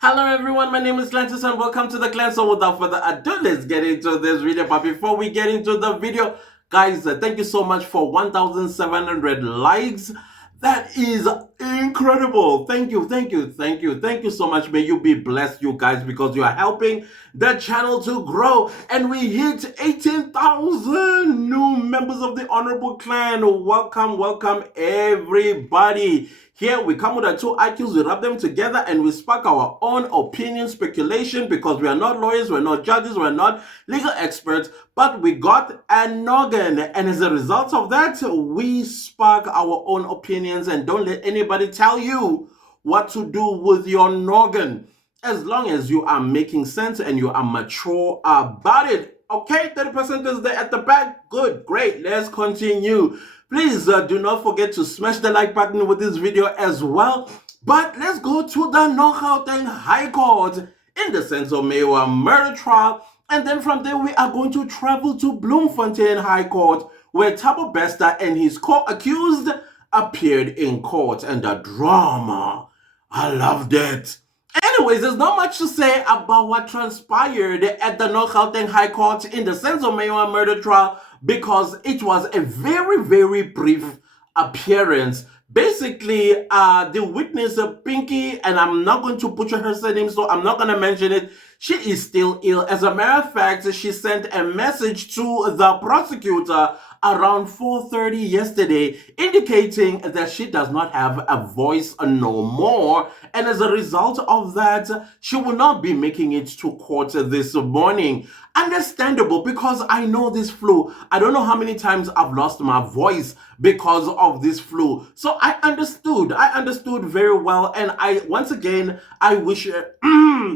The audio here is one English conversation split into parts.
Hello everyone, my name is Glantis and welcome to the Glen. So without further ado, let's get into this video. But before we get into the video, guys, thank you so much for 1,700 likes. That is incredible. Thank you, thank you, thank you, thank you so much. May you be blessed, you guys, because you are helping the channel to grow. And we hit 18,000 new members of the Honorable Clan. Welcome, welcome everybody. Here we come with our two IQs, we rub them together and we spark our own opinion, speculation, because we are not lawyers, we're not judges, we're not legal experts, but we got a noggin. And as a result of that, we spark our own opinions and don't let anybody tell you what to do with your noggin. As long as you are making sense and you are mature about it. Okay, 30% is there at the back. Good, great, let's continue. Please do not forget to smash the like button with this video as well. But let's go to the Gauteng High Court in the Senzo Meyiwa murder trial. And then from there, we are going to travel to Bloemfontein High Court, where Thabo Bester and his co-accused appeared in court. And the drama, I loved it. Anyways, there's not much to say about what transpired at the Gauteng High Court in the Senzo Meyiwa murder trial because it was a very, very brief appearance. Basically, the witness, Pinky, and I'm not going to butcher her surname, so I'm not going to mention it. She is still ill. As a matter of fact, she sent a message to the prosecutor around 4:30 yesterday, indicating that she does not have a voice no more. And as a result of that, she will not be making it to court this morning. Understandable, because I know this flu. I don't know how many times I've lost my voice because of this flu. So I understood very well. And once again, I wish her,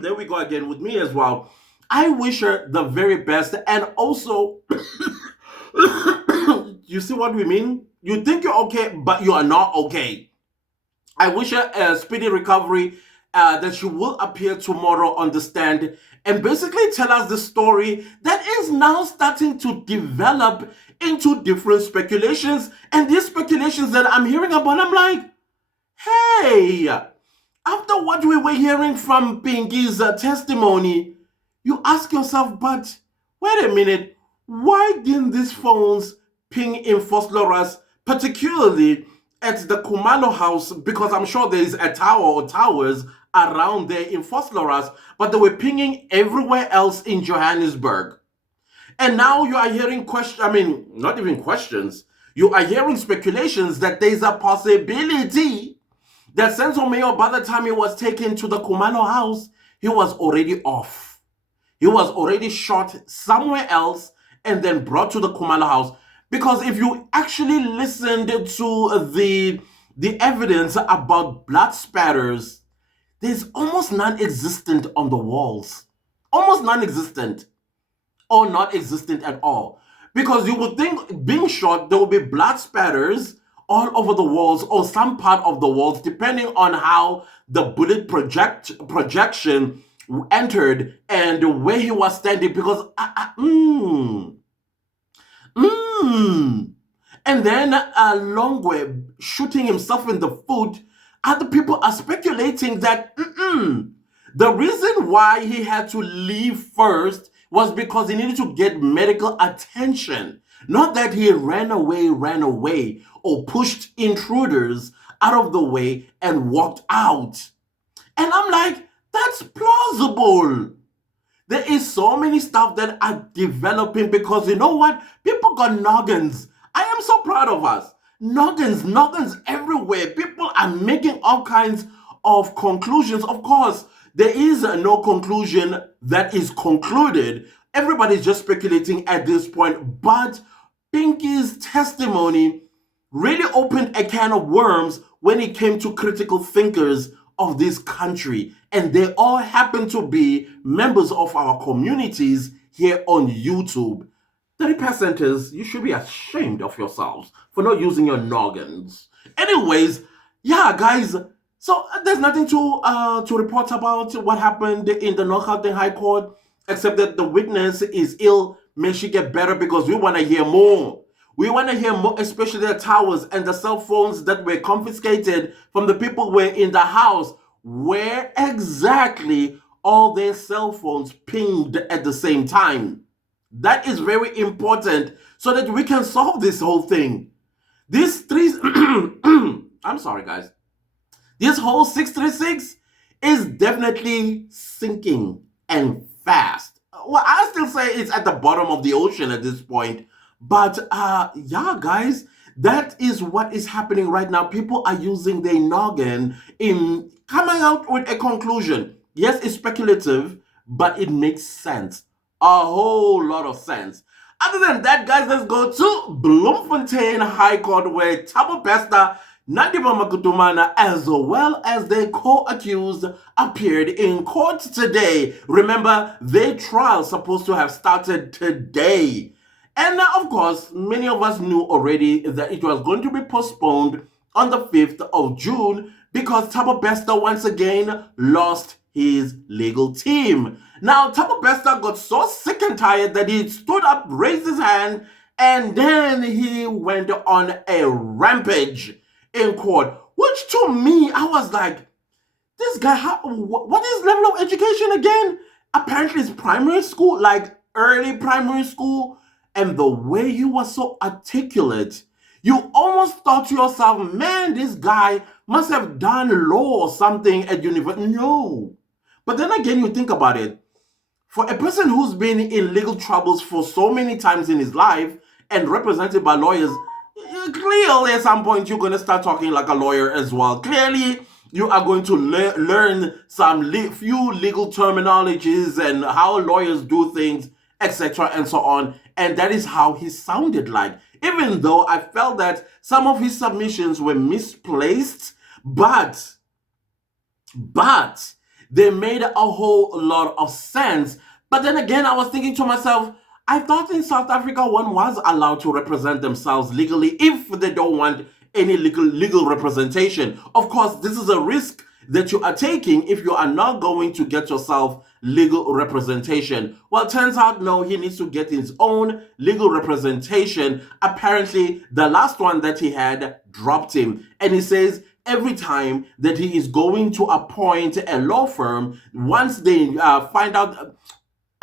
there we go again with me as well. I wish her the very best. And also, you see what we mean? You think you're okay, but you are not okay. I wish her a speedy recovery, that she will appear tomorrow on the stand and basically tell us the story that is now starting to develop into different speculations. And these speculations that I'm hearing about, I'm like, hey, after what we were hearing from Pinky's testimony, you ask yourself, but wait a minute, why didn't these phones ping in Fosloras, particularly at the Kumalo house? Because I'm sure there is a tower or towers around there in Fosloras, but they were pinging everywhere else in Johannesburg. And now you are hearing not even questions, you are hearing speculations that there's a possibility that Senzo Meyiwa, by the time he was taken to the Kumalo house, he was already off. He was already shot somewhere else and then brought to the Kumalo house. Because if you actually listened to the evidence about blood spatters, there's almost non-existent on the walls. Almost non-existent. Or not existent at all. Because you would think being shot, there will be blood spatters all over the walls or some part of the walls, depending on how the bullet projection entered and where he was standing. Because and then Longwe shooting himself in the foot. Other people are speculating that the reason why he had to leave first was because he needed to get medical attention. Not that he ran away, or pushed intruders out of the way and walked out. And I'm like, that's plausible. There is so many stuff that are developing because you know what? People got noggins. I am so proud of us. Noggins everywhere. People are making all kinds of conclusions. Of course, there is no conclusion that is concluded. Everybody's just speculating at this point. But Pinky's testimony really opened a can of worms when it came to critical thinkers of this country. And they all happen to be members of our communities here on YouTube. 30%ers, you should be ashamed of yourselves for not using your noggins. Anyways, yeah, guys, so there's nothing to report about what happened in the Gauteng High Court, except that the witness is ill. May she get better, because we want to hear more. We want to hear more, especially the towers and the cell phones that were confiscated from the people who were in the house. where exactly all their cell phones pinged at the same time. That is very important so that we can solve this whole thing. These three, I'm sorry, guys. This whole 636 is definitely sinking and fast. Well, I still say it's at the bottom of the ocean at this point. But yeah, guys, that is what is happening right now. People are using their noggin in coming out with a conclusion. Yes, it's speculative, but it makes sense. A whole lot of sense. Other than that, guys, let's go to Bloemfontein High Court where Thabo Bester, Nandima Makutumana, as well as their co-accused, appeared in court today. Remember, their trial supposed to have started today. And of course, many of us knew already that it was going to be postponed on the 5th of June because Thabo Bester once again lost his legal team. Now, Thabo Bester got so sick and tired that he stood up, raised his hand, and then he went on a rampage in court. Which to me, I was like, this guy, what is level of education again? Apparently, it's primary school, like early primary school. And the way he was so articulate, you almost thought to yourself, man, this guy must have done law or something at university. No. But then again, you think about it. For a person who's been in legal troubles for so many times in his life and represented by lawyers, clearly at some point you're going to start talking like a lawyer as well. Clearly, you are going to learn some few legal terminologies and how lawyers do things, etc. and so on. And that is how he sounded like. Even though I felt that some of his submissions were misplaced, but they made a whole lot of sense. But then again, I was thinking to myself, I thought in South Africa one was allowed to represent themselves legally if they don't want any legal representation. Of course, this is a risk that you are taking if you are not going to get yourself legal representation. Well, it turns out, no, he needs to get his own legal representation. Apparently, the last one that he had dropped him. And he says every time that he is going to appoint a law firm, once they find out,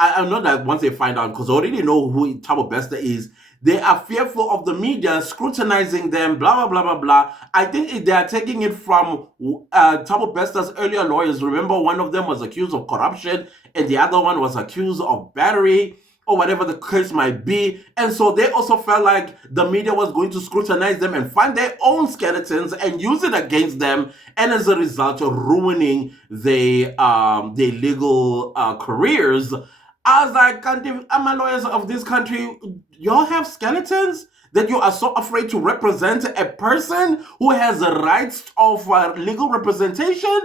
I know that once they find out, because I already know who Thabo Bester is, they are fearful of the media scrutinizing them, blah, blah, blah, blah, blah. I think they are taking it from Thabo Bester's earlier lawyers. Remember, one of them was accused of corruption and the other one was accused of battery or whatever the case might be. And so they also felt like the media was going to scrutinize them and find their own skeletons and use it against them. And as a result, ruining their legal careers. I was like, am I lawyers of this country? Y'all have skeletons that you are so afraid to represent a person who has the rights of legal representation?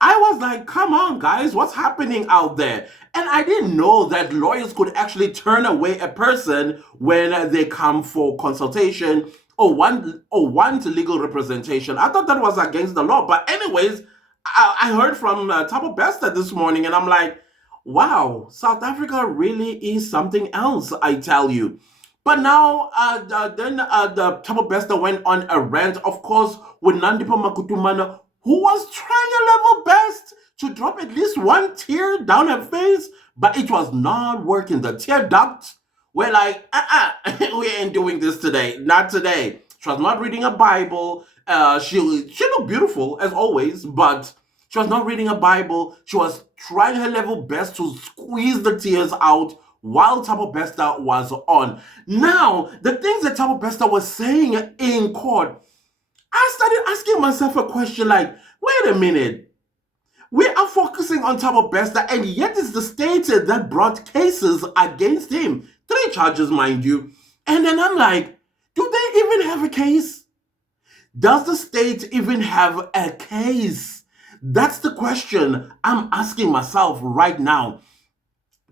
I was like, come on, guys, what's happening out there? And I didn't know that lawyers could actually turn away a person when they come for consultation or want legal representation. I thought that was against the law. But anyways, I heard from Thabo Bester this morning, and I'm like, wow, South Africa really is something else, I tell you. But now, then the Thabo Bester went on a rant, of course, with Nandipho Makutumana, who was trying her level best to drop at least one tear down her face, but it was not working. The tear duct were like, we ain't doing this today. Not today. She was not reading a Bible. She looked beautiful, as always, but she was not reading a Bible. She was trying her level best to squeeze the tears out while Thabo Bester was on. Now, the things that Thabo Bester was saying in court, I started asking myself a question like, wait a minute. We are focusing on Thabo Bester, and yet it's the state that brought cases against him. 3 charges, mind you. And then I'm like, do they even have a case? Does the state even have a case? That's the question I'm asking myself right now.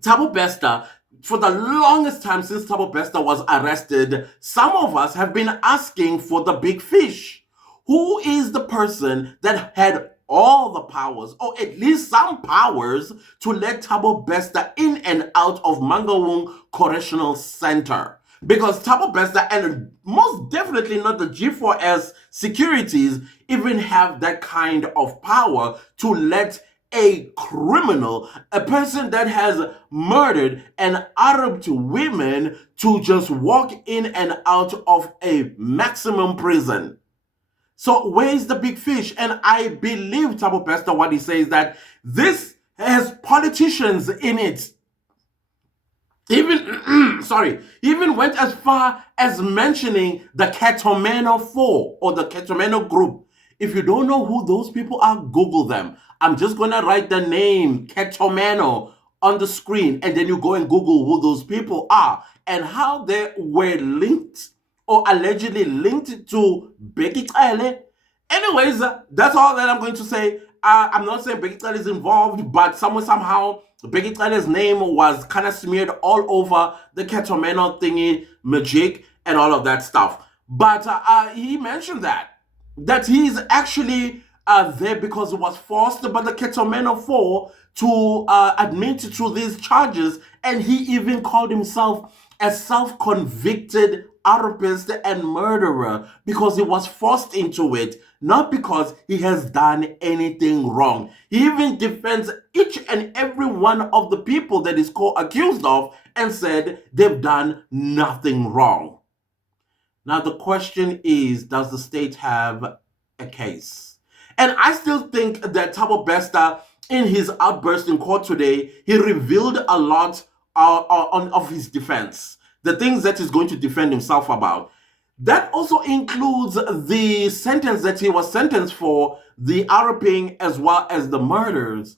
Thabo Bester, for the longest time since Thabo Bester was arrested, some of us have been asking for the big fish. Who is the person that had all the powers, or at least some powers, to let Thabo Bester in and out of Mangaung Correctional Center? Because Thabo Bester and most definitely not the G4S securities even have that kind of power to let a criminal, a person that has murdered and raped women, to just walk in and out of a maximum prison. So where's the big fish? And I believe Thabo Bester, what he says, that this has politicians in it. Even even went as far as mentioning the Ketomeno 4 or the Ketomeno group. If you don't know who those people are, Google them. I'm just gonna write the name Ketomeno on the screen, and then you go and Google who those people are and how they were linked or allegedly linked to Becky Kale. Anyways, that's all that I'm going to say. I'm not saying Becky Kale is involved, but somehow Becky Kale's name was kind of smeared all over the Ketomeno thingy, magic, and all of that stuff. But he mentioned that he's actually there because he was forced by the Ketomeno 4 to admit to these charges, and he even called himself a self-convicted rapist and murderer because he was forced into it, not because he has done anything wrong. He even defends each and every one of the people that is accused of and said they've done nothing wrong. Now the question is, does the state have a case? And I still think that Thabo Bester, in his outburst in court today, he revealed a lot of his defense, the things that he's going to defend himself about. That also includes the sentence that he was sentenced for, the raping as well as the murders.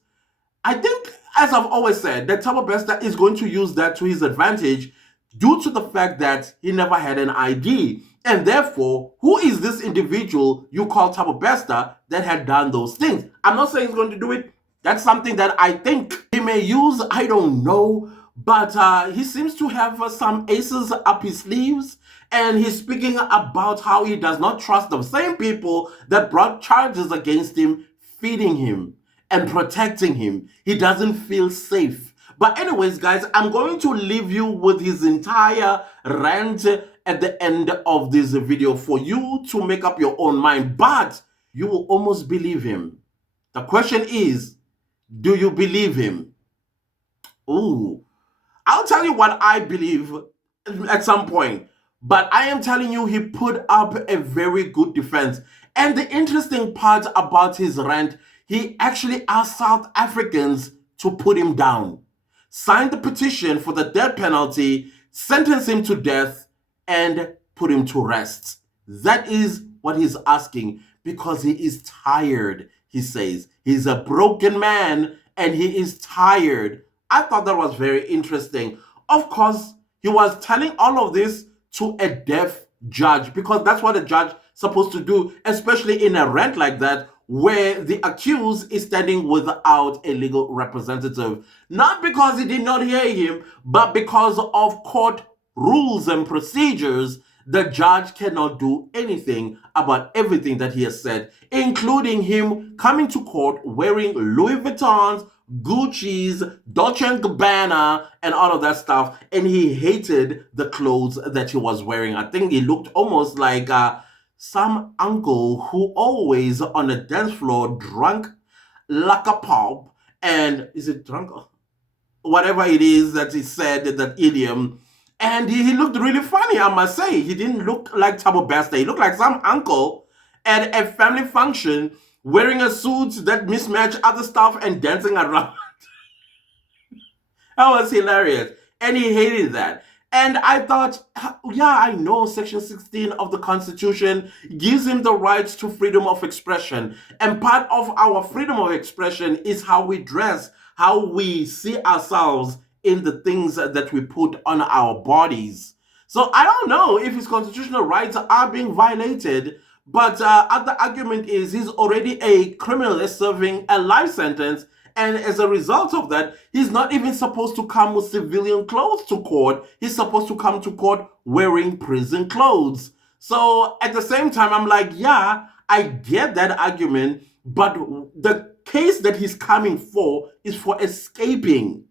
I think, as I've always said, that Thabo Bester is going to use that to his advantage due to the fact that he never had an ID. And therefore, who is this individual you call Thabo Bester that had done those things? I'm not saying he's going to do it. That's something that I think he may use. I don't know. But he seems to have some aces up his sleeves. And he's speaking about how he does not trust the same people that brought charges against him, feeding him and protecting him. He doesn't feel safe. But anyways, guys, I'm going to leave you with his entire rant at the end of this video for you to make up your own mind. But you will almost believe him. The question is, do you believe him? Ooh, I'll tell you what I believe at some point. But I am telling you, he put up a very good defense. And the interesting part about his rant, he actually asked South Africans to put him down, sign the petition for the death penalty, sentence him to death, and put him to rest. That is what he's asking because he is tired, he says. He's a broken man and he is tired. I thought that was very interesting. Of course, he was telling all of this to a deaf judge because that's what a judge is supposed to do, especially in a rant like that where the accused is standing without a legal representative. Not because he did not hear him, but because of court rules and procedures. The judge cannot do anything about everything that he has said, including him coming to court wearing Louis Vuittons, Gucci's, Dolce & Gabbana, and all of that stuff. And he hated the clothes that he was wearing. I think he looked almost like some uncle who always on the dance floor drunk like a pulp. And is it drunk? Whatever it is that he said, that idiom. And he looked really funny, I must say. He didn't look like Thabo Bester. He looked like some uncle at a family function wearing a suit that mismatched other stuff and dancing around. That was hilarious. And he hated that. And I thought, yeah, I know Section 16 of the Constitution gives him the right to freedom of expression. And part of our freedom of expression is how we dress, how we see ourselves in the things that we put on our bodies. So I don't know if his constitutional rights are being violated, but the argument is he's already a criminal serving a life sentence, and as a result of that, he's not even supposed to come with civilian clothes to court. He's supposed to come to court wearing prison clothes. So at the same time, I'm like, yeah, I get that argument, but the case that he's coming for is for escaping.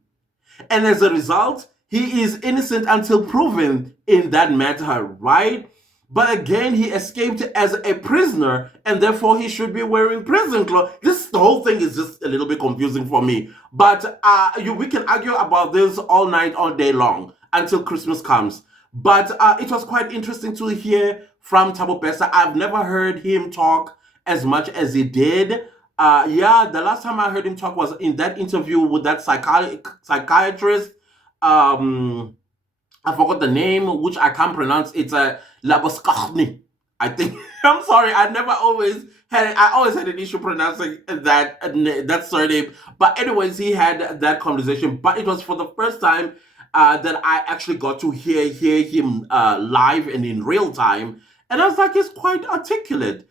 And as a result, he is innocent until proven in that matter, right? But again, he escaped as a prisoner, and therefore he should be wearing prison clothes. The whole thing is just a little bit confusing for me. But we can argue about this all night, all day long until Christmas comes. But it was quite interesting to hear from Thabo Bester. I've never heard him talk as much as he did. Yeah, the last time I heard him talk was in that interview with that psychiatrist. I forgot the name, which I can't pronounce. It's a Laboskachny, I think. I'm sorry. I always had an issue pronouncing that surname. But anyways, he had that conversation. But it was for the first time that I actually got to hear him live and in real time. And I was like, he's quite articulate.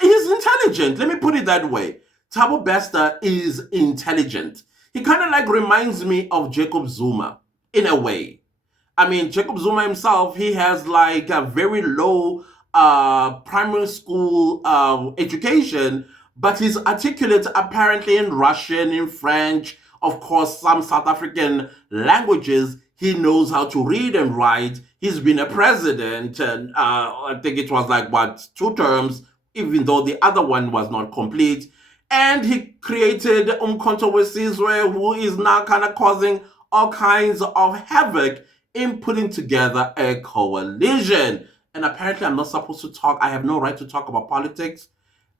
He's intelligent. Let me put it that way. Thabo Bester is intelligent. He kind of like reminds me of Jacob Zuma in a way. I mean, Jacob Zuma himself, he has like a very low primary school education, but he's articulate apparently in Russian, in French, of course, some South African languages. He knows how to read and write. He's been a president, and I think it was like, 2 terms, even though the other one was not complete. And he created Umkhonto weSizwe, who is now kind of causing all kinds of havoc in putting together a coalition. And apparently I'm not supposed to talk. I have no right to talk about politics.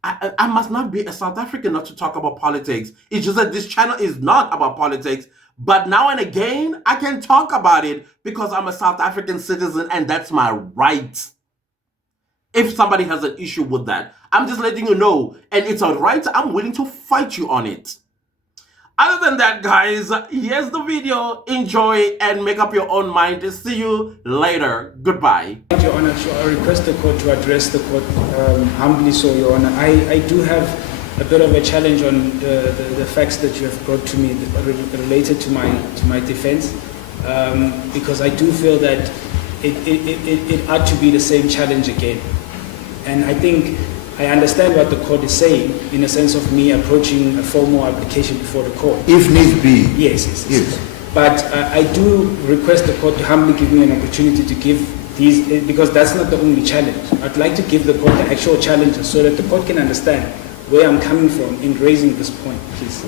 I must not be a South African not to talk about politics. It's just that this channel is not about politics. But now and again, I can talk about it because I'm a South African citizen and that's my right. If somebody has an issue with that, I'm just letting you know. And it's a right. I'm willing to fight you on it. Other than that, guys, here's the video. Enjoy and make up your own mind. See you later. Goodbye. Your Honor, I request the court to address the court humbly. So, Your Honor, I do have a bit of a challenge on the facts that you have brought to me related to my defense, because I do feel that it ought to be the same challenge again. And I think I understand what the court is saying in a sense of me approaching a formal application before the court. If need be. Yes. But I do request the court to humbly give me an opportunity to give these, because that's not the only challenge. I'd like to give the court the actual challenges so that the court can understand where I'm coming from in raising this point, please.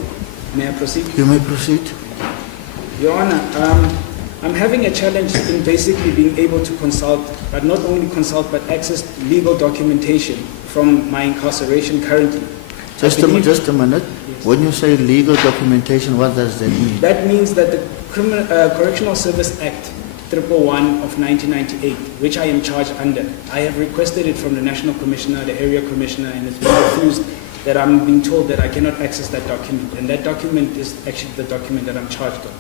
May I proceed? You may proceed. Your Honor, I'm having a challenge in basically being able to consult, but not only consult, but access legal documentation from my incarceration currently. Just a minute. Yes. When you say legal documentation, what does that mean? That means that the Correctional Service Act 111 of 1998, which I am charged under, I have requested it from the National Commissioner, the Area Commissioner, and it's been refused. That I'm being told that I cannot access that document, and that document is actually the document that I'm charged on.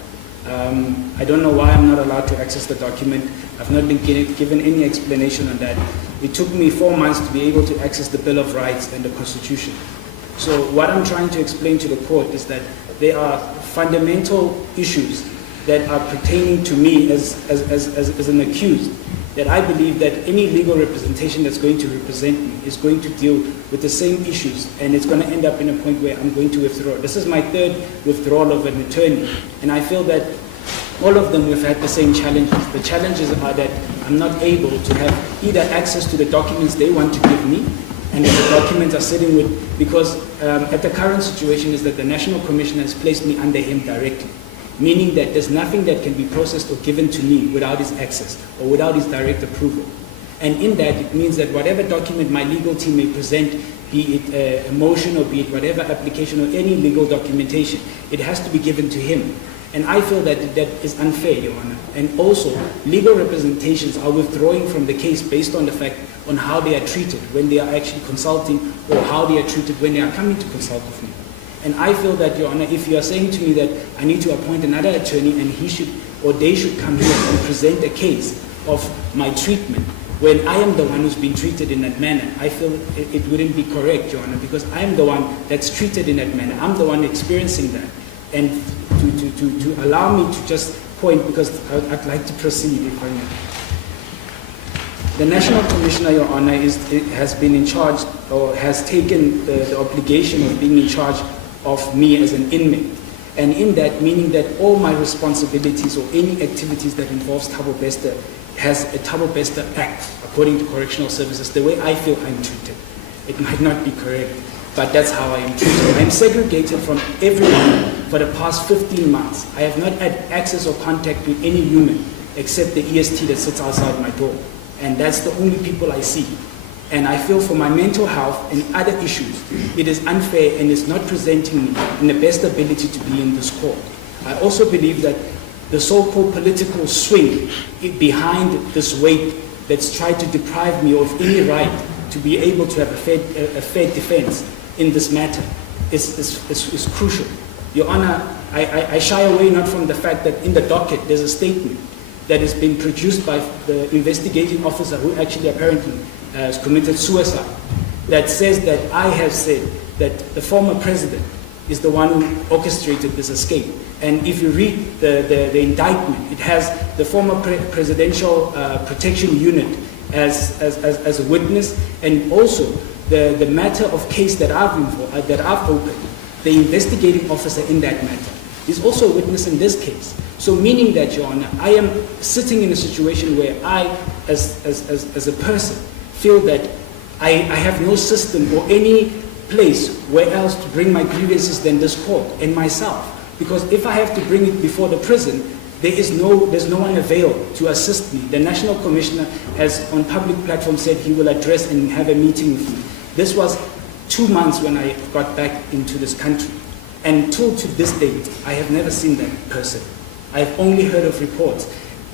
I don't know why I'm not allowed to access the document. I've not been given any explanation on that. It took me 4 months to be able to access the Bill of Rights and the Constitution. So what I'm trying to explain to the court is that there are fundamental issues that are pertaining to me as an accused, that I believe that any legal representation that's going to represent me is going to deal with the same issues, and it's going to end up in a point where I'm going to withdraw. This is my 3rd withdrawal of an attorney, and I feel that all of them have had the same challenges. The challenges are that I'm not able to have either access to the documents they want to give me, and that the documents are sitting with, because at the current situation is that the National Commissioner has placed me under him directly, meaning that there's nothing that can be processed or given to me without his access or without his direct approval. And in that, it means that whatever document my legal team may present, be it a motion or be it whatever application or any legal documentation, it has to be given to him. And I feel that that is unfair, Your Honor. And also, legal representations are withdrawing from the case based on the fact on how they are treated when they are actually consulting, or how they are treated when they are coming to consult with me. And I feel that, Your Honor, if you are saying to me that I need to appoint another attorney and he should, or they should come here and present a case of my treatment, when I am the one who's been treated in that manner, I feel it wouldn't be correct, Your Honor, because I am the one that's treated in that manner. I'm the one experiencing that. And to allow me to just point, because I'd like to proceed if I may. The National Commissioner, Your Honor, has been in charge, or has taken the obligation of being in charge of me as an inmate. And in that, meaning that all my responsibilities or any activities that involves Thabo Bester has a Thabo Bester Act, according to correctional services, the way I feel I'm treated. It might not be correct, but that's how I am treated. I'm segregated from everyone for the past 15 months. I have not had access or contact with any human except the EST that sits outside my door. And that's the only people I see. And I feel for my mental health and other issues, it is unfair and is not presenting me in the best ability to be in this court. I also believe that the so-called political swing behind this weight that's tried to deprive me of any right to be able to have a fair defense in this matter is crucial. Your Honor, I shy away not from the fact that in the docket there's a statement that has been produced by the investigating officer who actually apparently has committed suicide, that says that I have said that the former president is the one who orchestrated this escape. And if you read the indictment, it has the former presidential protection unit as a witness, and also the matter of case that I've opened, the investigating officer in that matter is also a witness in this case. So meaning that, Your Honor, I am sitting in a situation where I, as a person, feel that I have no system or any place where else to bring my grievances than this court and myself. Because if I have to bring it before the prison, there's no one available to assist me. The National Commissioner has on public platform said he will address and have a meeting with me. This was 2 months when I got back into this country. And till to this date, I have never seen that person. I've only heard of reports.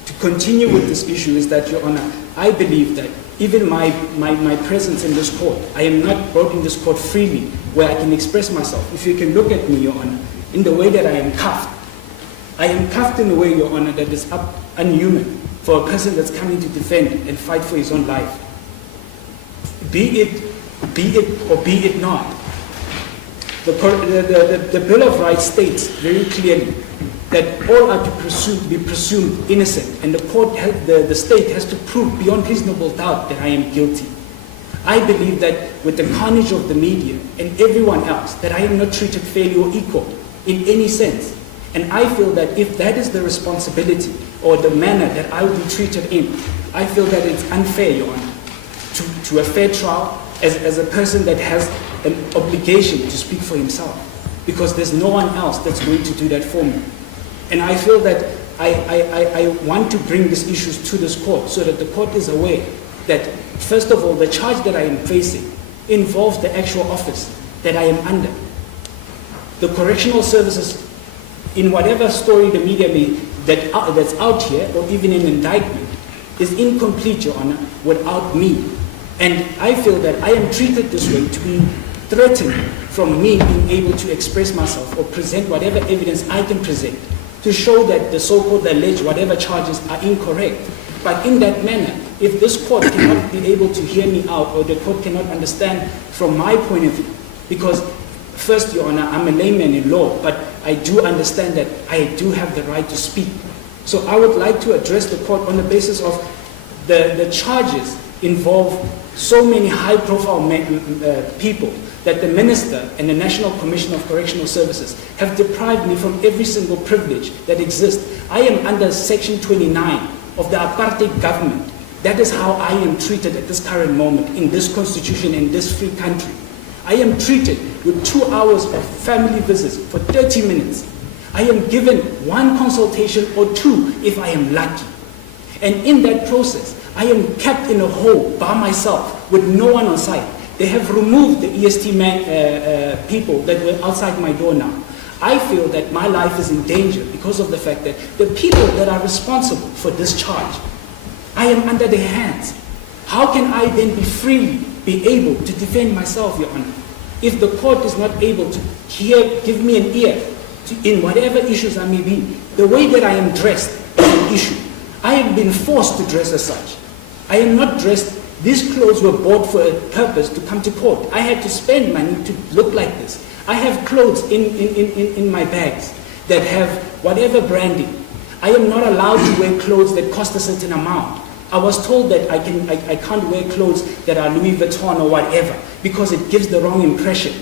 To continue with this issue is that, Your Honor, I believe that even my presence in this court, I am not brought in this court freely, where I can express myself. If you can look at me, Your Honor, in the way that I am cuffed in a way, Your Honor, that is unhuman for a person that's coming to defend and fight for his own life. Be it or be it not. The Bill of Rights states very clearly that all are to be presumed innocent, and the state has to prove beyond reasonable doubt that I am guilty. I believe that with the carnage of the media and everyone else, that I am not treated fairly or equal in any sense. And I feel that if that is the responsibility or the manner that I will be treated in, I feel that it's unfair, Your Honor, to a fair trial as a person that has an obligation to speak for himself, because there's no one else that's going to do that for me. And I feel that I want to bring these issues to this court so that the court is aware that, first of all, the charge that I am facing involves the actual office that I am under. The correctional services, in whatever story the media that's out here, or even in indictment, is incomplete, Your Honor, without me. And I feel that I am treated this way to be threatened from me being able to express myself or present whatever evidence I can present to show that the so-called alleged whatever charges are incorrect. But in that manner, if this court cannot be able to hear me out, or the court cannot understand from my point of view, because first, Your Honor, I'm a layman in law, but I do understand that I do have the right to speak. So I would like to address the court on the basis of the charges involve so many high-profile people that the Minister and the National Commission of Correctional Services have deprived me from every single privilege that exists. I am under Section 29 of the apartheid government. That is how I am treated at this current moment in this constitution, in this free country. I am treated with 2 hours of family visits for 30 minutes. I am given 1 consultation or 2 if I am lucky. And in that process, I am kept in a hole by myself with no one on site. They have removed the EST people that were outside my door now. I feel that my life is in danger because of the fact that the people that are responsible for this charge, I am under their hands. How can I then be able to defend myself, Your Honor, if the court is not able to give me an ear in whatever issues I may be? The way that I am dressed is an issue. I have been forced to dress as such. I am not dressed. These clothes were bought for a purpose to come to court. I had to spend money to look like this. I have clothes in my bags that have whatever branding. I am not allowed to wear clothes that cost a certain amount. I was told that I can't wear clothes that are Louis Vuitton or whatever because it gives the wrong impression.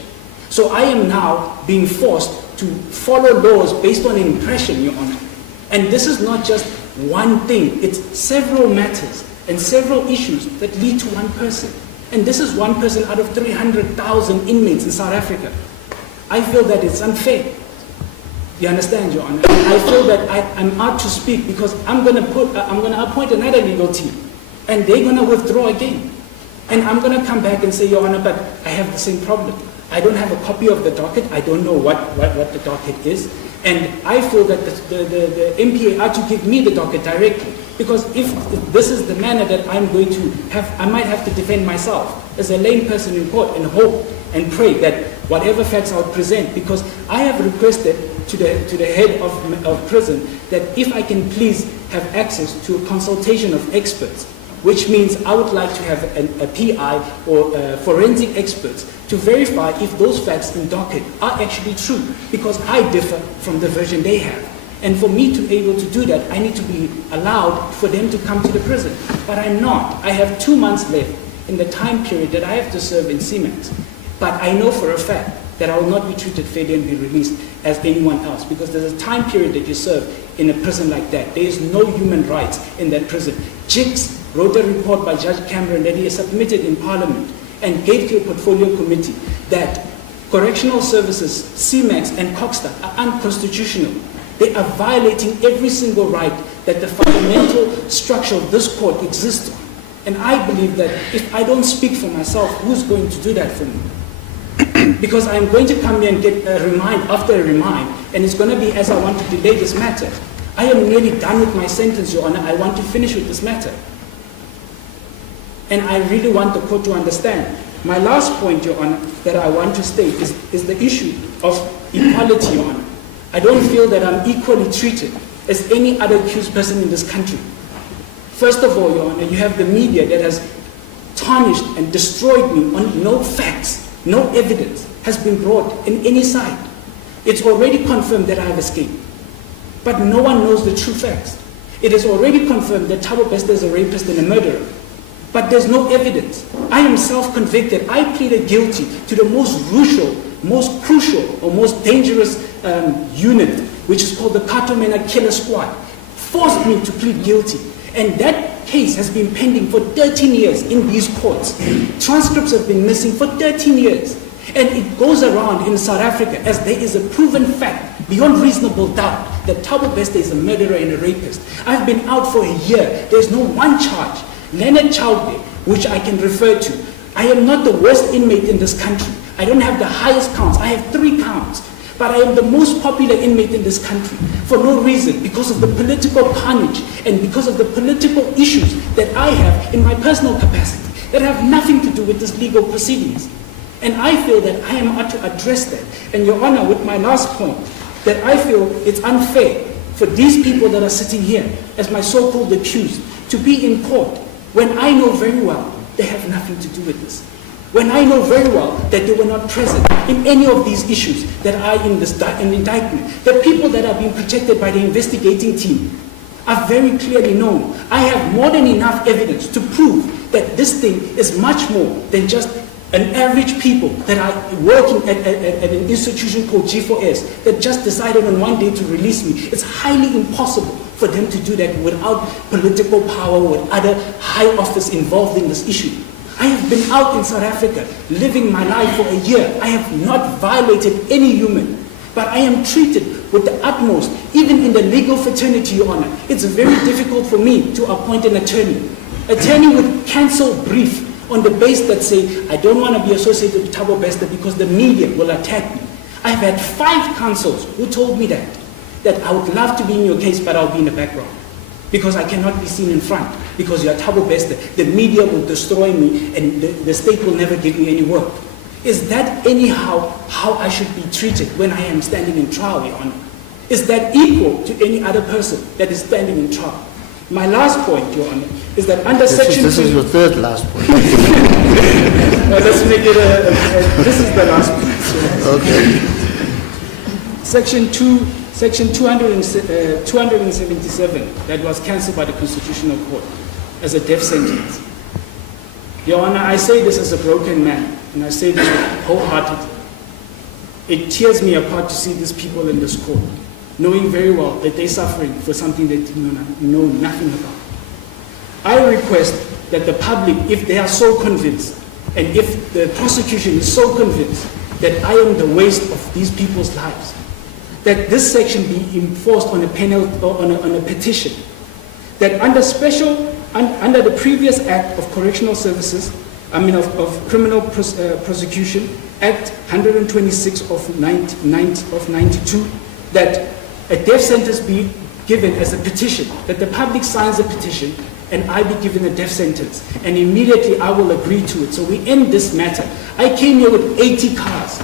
So I am now being forced to follow laws based on impression, Your Honor. And this is not just one thing, it's several matters and several issues that lead to one person. And this is one person out of 300,000 inmates in South Africa. I feel that it's unfair. You understand, Your Honor? I feel that I'm out to speak because I'm going to appoint another legal team, and they're going to withdraw again. And I'm going to come back and say, Your Honor, but I have the same problem. I don't have a copy of the docket. I don't know what the docket is. And I feel that the MPA are to give me the docket directly. Because if this is the manner that I'm going to have, I might have to defend myself as a lame person in court and hope and pray that whatever facts I would present, because I have requested to the head of prison that if I can please have access to a consultation of experts, which means I would like to have a PI or forensic experts to verify if those facts in docket are actually true, because I differ from the version they have. And for me to be able to do that, I need to be allowed for them to come to the prison. But I'm not. I have 2 months left in the time period that I have to serve in CMAX. But I know for a fact that I will not be treated fairly and be released as anyone else, because there's a time period that you serve in a prison like that. There is no human rights in that prison. JIX wrote a report by Judge Cameron that he has submitted in Parliament and gave to a portfolio committee that correctional services, CMAX and Coxstar are unconstitutional. They are violating every single right that the fundamental structure of this court exists on. And I believe that if I don't speak for myself, who's going to do that for me? Because I'm going to come here and get a remind after a remind, and it's going to be as I want to delay this matter. I am nearly done with my sentence, Your Honor. I want to finish with this matter. And I really want the court to understand. My last point, Your Honor, that I want to state is the issue of equality, Your Honor. I don't feel that I'm equally treated as any other accused person in this country. First of all, Your Honor, you have the media that has tarnished and destroyed me on no facts, no evidence has been brought in any side. It's already confirmed that I have escaped. But no one knows the true facts. It is already confirmed that Thabo Bester is a rapist and a murderer. But there's no evidence. I am self-convicted. I pleaded guilty to the most crucial or most dangerous unit, which is called the Katomena Killer Squad, forced me to plead guilty. And that case has been pending for 13 years in these courts. Transcripts have been missing for 13 years. And it goes around in South Africa as there is a proven fact, beyond reasonable doubt, that Thabo Bester is a murderer and a rapist. I've been out for a year. There's no one charge. Leonard Chowde, which I can refer to. I am not the worst inmate in this country. I don't have the highest counts. I have 3 counts. But I am the most popular inmate in this country for no reason, because of the political carnage and because of the political issues that I have in my personal capacity that have nothing to do with this legal proceedings. And I feel that I am out to address that. And Your Honor, with my last point, that I feel it's unfair for these people that are sitting here as my so-called accused to be in court when I know very well they have nothing to do with this. When I know very well that they were not present in any of these issues that are in this indictment. The people that are being protected by the investigating team are very clearly known. I have more than enough evidence to prove that this thing is much more than just an average people that are working at an institution called G4S that just decided on one day to release me. It's highly impossible for them to do that without political power or other high office involved in this issue. I have been out in South Africa, living my life for a year. I have not violated any human, but I am treated with the utmost, even in the legal fraternity, Your Honor. It's very difficult for me to appoint an attorney. Attorney would cancel brief on the base that say, I don't want to be associated with Thabo Bester because the media will attack me. I've had 5 counsels who told me that I would love to be in your case, but I'll be in the background because I cannot be seen in front because you are Thabo Bester. The media will destroy me and the state will never give me any work. Is that anyhow how I should be treated when I am standing in trial, Your Honor? Is that equal to any other person that is standing in trial? My last point, Your Honor, is that under Section 2... This is your third last point. Let's make it this is the last point. Okay. Section 277 that was cancelled by the Constitutional Court as a death sentence. Your Honor, I say this as a broken man, and I say this wholeheartedly. It tears me apart to see these people in this court, knowing very well that they're suffering for something they know nothing about. I request that the public, if they are so convinced, and if the prosecution is so convinced that I am the waste of these people's lives, that this section be enforced on a penalty or on a petition, that under the previous Act of Correctional Services, of Criminal Prosecution, Act 126 of 92, that a death sentence be given as a petition, that the public signs a petition and I be given a death sentence, and immediately I will agree to it. So we end this matter. I came here with 80 cars.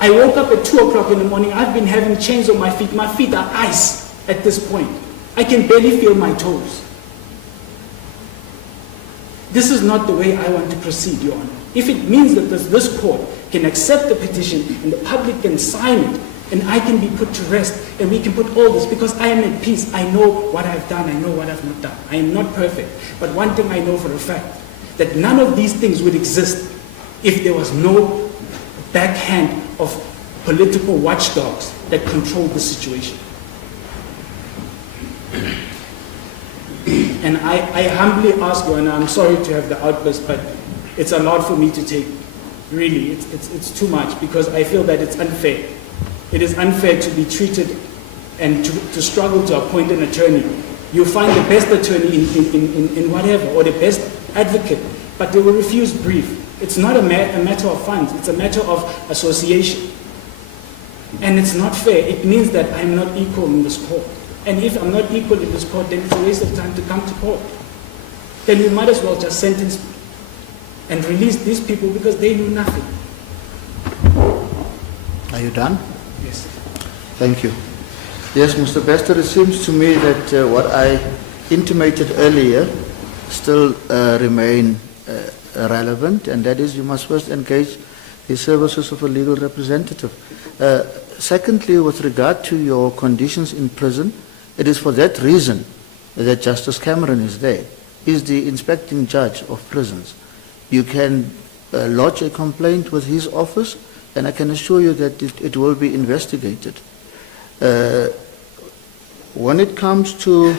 I woke up at 2 o'clock in the morning. I've been having chains on my feet. My feet are ice at this point. I can barely feel my toes. This is not the way I want to proceed, Your Honor. If it means that this court can accept the petition and the public can sign it, and I can be put to rest, and we can put all this, because I am at peace. I know what I've done, I know what I've not done. I am not perfect, but one thing I know for a fact, that none of these things would exist if there was no backhand of political watchdogs that control the situation. And I humbly ask you, and I'm sorry to have the outburst, but it's a lot for me to take. Really, it's too much, because I feel that it's unfair. It is unfair to be treated and to struggle to appoint an attorney. You find the best attorney in whatever, or the best advocate, but they will refuse brief. It's not a matter of funds, it's a matter of association. And it's not fair. It means that I'm not equal in this court. And if I'm not equal in this court, then it's a waste of time to come to court. Then we might as well just sentence and release these people, because they knew nothing. Are you done? Yes. Thank you. Yes, Mr. Bester, it seems to me that what I intimated earlier still remain relevant, and that is you must first engage the services of a legal representative. Secondly, with regard to your conditions in prison, it is for that reason that Justice Cameron is there. He is the inspecting judge of prisons. You can lodge a complaint with his office, and I can assure you that it will be investigated. When it comes to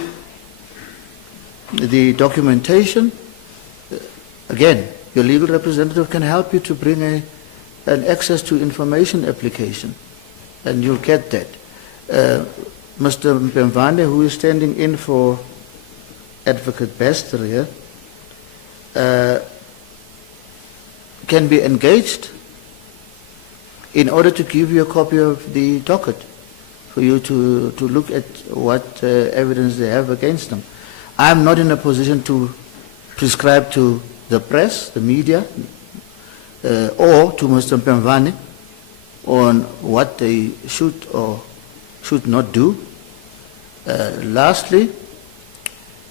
the documentation, again, your legal representative can help you to bring an access to information application, and you'll get that. Mr. Mpemvane, who is standing in for Advocate Bester here, can be engaged in order to give you a copy of the docket for you to look at what evidence they have against them. I am not in a position to prescribe to the press, the media, or to Mr. Mpemvane on what they should or should not do. Lastly,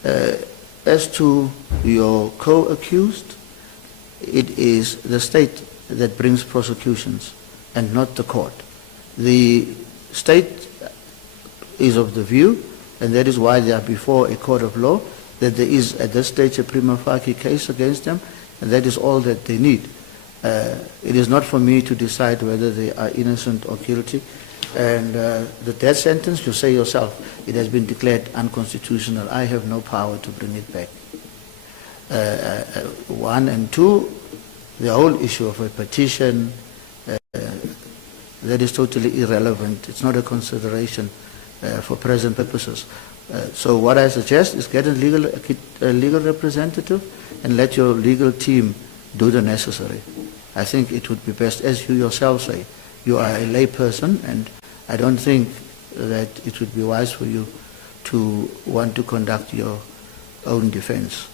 as to your co-accused, it is the state that brings prosecutions and not the court. The state is of the view, and that is why they are before a court of law, that there is at this stage a prima facie case against them, and that is all that they need. It is not for me to decide whether they are innocent or guilty. And the death sentence, you say yourself, it has been declared unconstitutional. I have no power to bring it back. One, and two, the whole issue of a petition, that is totally irrelevant. It's not a consideration for present purposes. So what I suggest is get a legal representative and let your legal team do the necessary. I think it would be best, as you yourself say, you are a lay person, and I don't think that it would be wise for you to want to conduct your own defense.